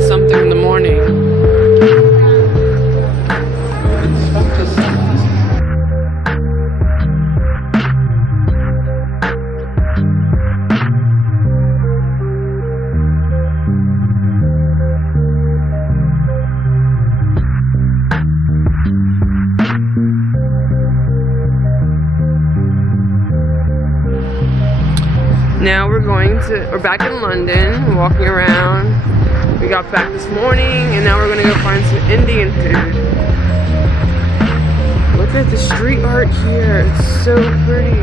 7 something in the morning. Now we're back in London, walking around. We got back this morning and now we're gonna go find some Indian food. Look at the street art here, it's so pretty.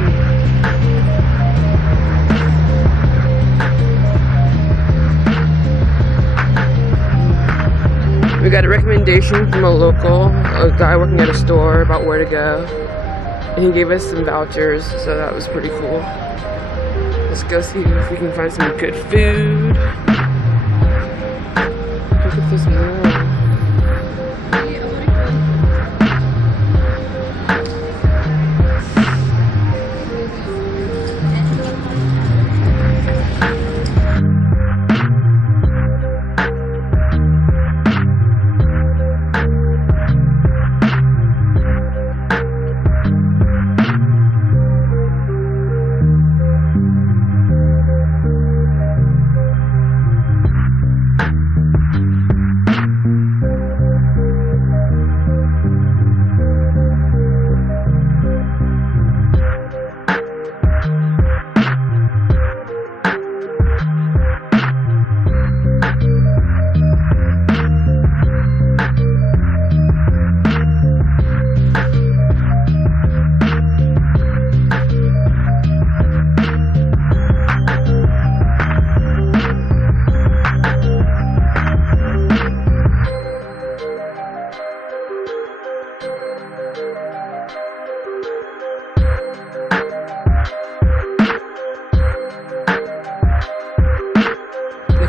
We got a recommendation from a guy working at a store about where to go. And he gave us some vouchers, so that was pretty cool. Let's go see if we can find some good food. Look at this mural.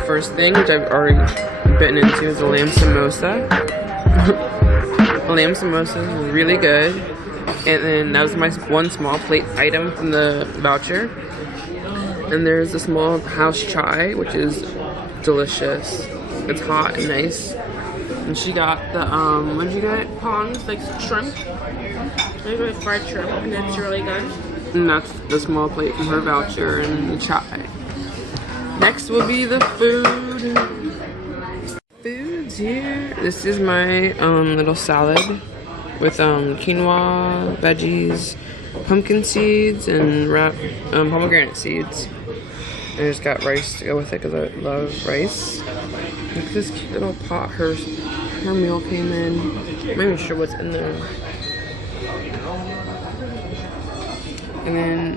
First thing, which I've already bitten into, is a lamb samosa. A lamb samosa is really good. And then that was my one small plate item from the voucher. And there's a small house chai, which is delicious. It's hot and nice. And she got the, what did you get, prawns? Like shrimp? I got fried shrimp, and it's really good. And that's the small plate from her voucher and the chai. Next will be the food. Food's here. This is my little salad with quinoa, veggies, pumpkin seeds, and pomegranate seeds. And I just got rice to go with it because I love rice. Look at this cute little pot her meal came in. I'm not even sure what's in there. And then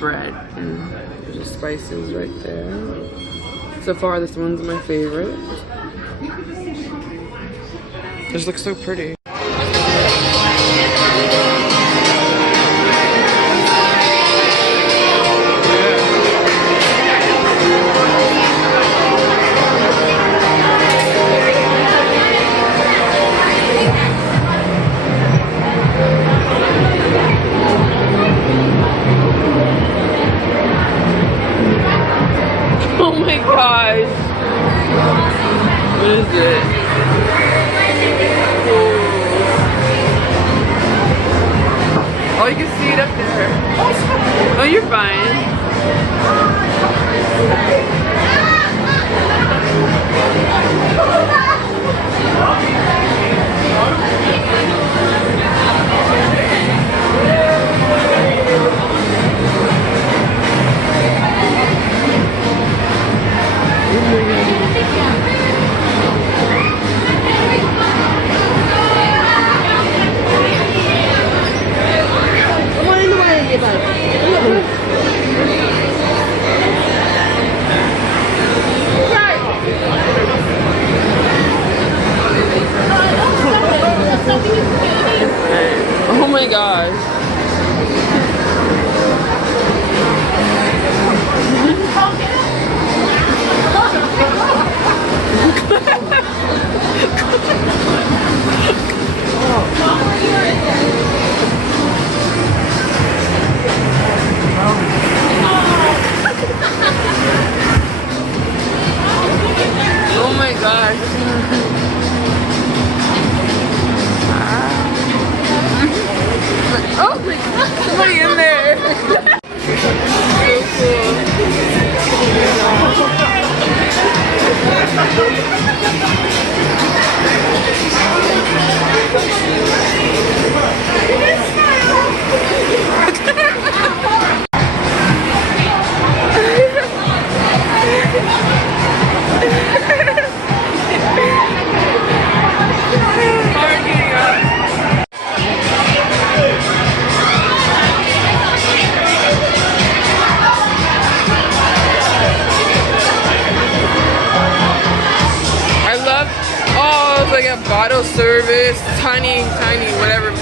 bread and just spices right there. So far, this one's my favorite. This looks so pretty. What is it? Oh, you can see it up there. Oh, you're fine. Oh my gosh. gosh. Oh, somebody in there. Like a bottle service, tiny, whatever.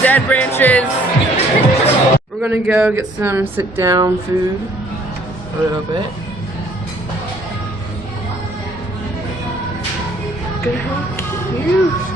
Dead branches. We're gonna go get some sit-down food. A little bit. Look at how cute.